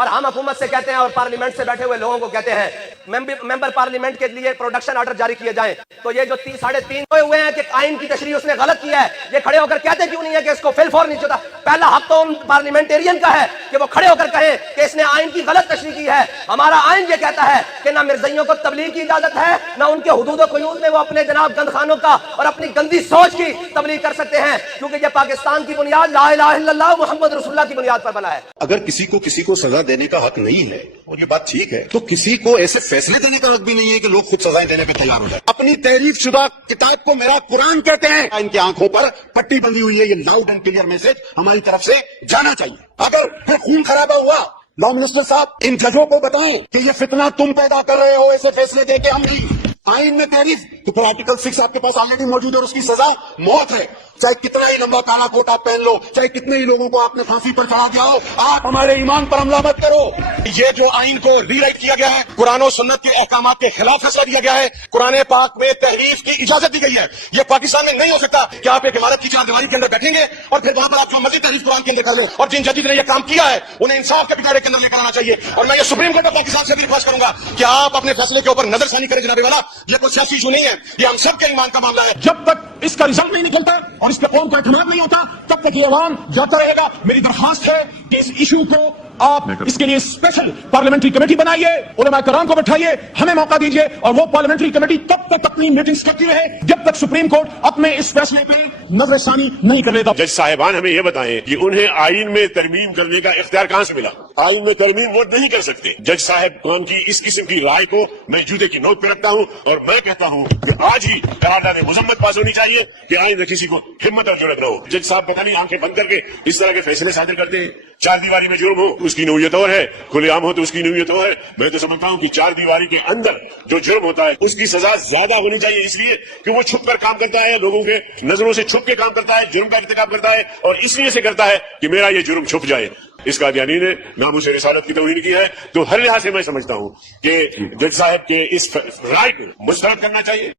اور ہم حکومت سے کہتے ہیں اور پارلیمنٹ سے بیٹھے ہوئے لوگوں کو کہتے ہیں ممبر پارلیمنٹ کے لیے پروڈکشن آرڈر جاری کیے جائیں. تو یہ جو 3.5 ہوئے ہیں کہ آئین کی تشریح اس نے غلط کیا ہے, یہ کھڑے ہو کر کہتے کیوں نہیں ہے کہ اس کو فل فور نہیں چاہتا؟ پہلا حق تو ان پارلیمنٹیرین کا ہے کہ وہ کھڑے ہو کر کہیں کہ اس نے آئین کی غلط تشریح کی ہے. ہمارا آئین یہ کہتا ہے کہ نہ مرزائیوں کو تبلیغ کی اجازت ہے, نہ ان کے حدود و قیود میں وہ اپنے جناب گند خانوں کا اور اپنی گندی سوچ کی تبلیغ کر سکتے ہیں, کیونکہ یہ پاکستان کی بنیاد لا الہ الا اللہ محمد رسول اللہ کی بنیاد پر بنا ہے. اگر کسی کو سزا دینے کا حق نہیں ہے, اور یہ بات ٹھیک ہے, تو کسی کو ایسے فیصلے دینے کا حق بھی نہیں ہے کہ لوگ خود سزائیں دینے پہ تیار ہو جائیں. اپنی تحریف شدہ کتاب کو میرا قرآن کہتے ہیں, ان کی آنکھوں پر پٹی بندی ہوئی ہے. یہ لاؤڈ اینڈ کلیئر میسج ہماری طرف سے جانا چاہیے. اگر پھر خون خرابہ ہوا, لا منسٹر صاحب ان ججوں کو بتائیں کہ یہ فتنہ تم پیدا کر رہے ہو ایسے فیصلے دے کے. ہم بھی آئین میں تحریف, تو پھر آرٹیکل 6 آپ کے پاس آلریڈی موجود ہے اور اس کی سزا موت ہے. چاہے کتنا ہی لمبا کالا کوٹ آپ پہن لو, چاہے کتنے ہی لوگوں کو آپ نے پھانسی پر چڑھا دیا ہو, آپ ہمارے ایمان پر حملہ مت کرو. یہ جو آئین کو ری رائٹ کیا گیا ہے, قرآن و سنت کے احکامات کے خلاف فیصلہ دیا گیا ہے. قرآن پاک میں تحریف کی اجازت دی گئی ہے. یہ پاکستان میں نہیں ہو سکتا کہ آپ ایک عمارت کی چار دیواری کے اندر بیٹھیں گے اور پھر وہاں پر آپ جو مرضی تحریف قرآن کے اندر کر لیں. اور جن ججز نے یہ کام کیا ہے انہیں انصاف کے پیکارے کے اندر لے کر آنا چاہیے. اور میں یہ سپریم کورٹ آف پاکستان سے بھی درخواست کروں گا کہ آپ اپنے فیصلے کے اوپر نظر ثانی کریں. جناب والا, یہ کوئی سیاسی ایشو نہیں ہے, یہ ہم سب کے ایمان کا معاملہ ہے. جب تک اس کا رزلٹ نہیں نکلتا اور اس پہ قوم کا اعتماد نہیں ہوتا, تب تک یہ عوام جاتا رہے گا. میری درخواست ہے کہ اس ایشو کو آپ اس کے لیے اسپیشل پارلیمنٹری کمیٹی بنائیے, علماء کرام کو بٹھائیے, ہمیں موقع دیجیے, اور وہ پارلیمنٹری کمیٹی تب تک اپنی میٹنگز کرتی رہے جب تک سپریم کورٹ اپنے اس فیصلے پہ نظر ثانی نہیں کر لیتا. جج صاحبان ہمیں یہ بتائیں کہ انہیں آئین میں ترمیم کرنے کا اختیار کہاں سے ملا؟ آئین میں ترمیم وہ نہیں کر سکتے. جج صاحب کون کی اس قسم کی رائے کو میں جوتے کی نوک پہ رکھتا ہوں, اور میں کہتا ہوں کہ آج ہی قرارداد مذمت پاس ہونی چاہیے کہ آئندہ کسی کو ہمت اور جرأت نہ ہو. جج صاحب پتہ نہیں آنکھیں بند کر کے اس طرح کے فیصلے صادر کرتے ہیں. چار دیواری میں جرم ہو اس کی نوعیت اور ہے, کھلے عام ہو تو اس کی نوعیت اور ہے. میں تو سمجھتا ہوں کہ چار دیواری کے اندر جو جرم ہوتا ہے اس کی سزا زیادہ ہونی چاہیے, اس لیے کہ وہ چھپ کر کام کرتا ہے, لوگوں کے نظروں سے چھپ کے کام کرتا ہے, جرم کا ارتکاب کرتا ہے, اور اس لیے سے کرتا ہے کہ میرا یہ جرم چھپ جائے. اس کا قادیانی نے ناموس رسالت کی توہین کی ہے. تو ہر لحاظ سے میں سمجھتا ہوں کہ جج صاحب کے اس رائے کو مسترد کرنا چاہیے.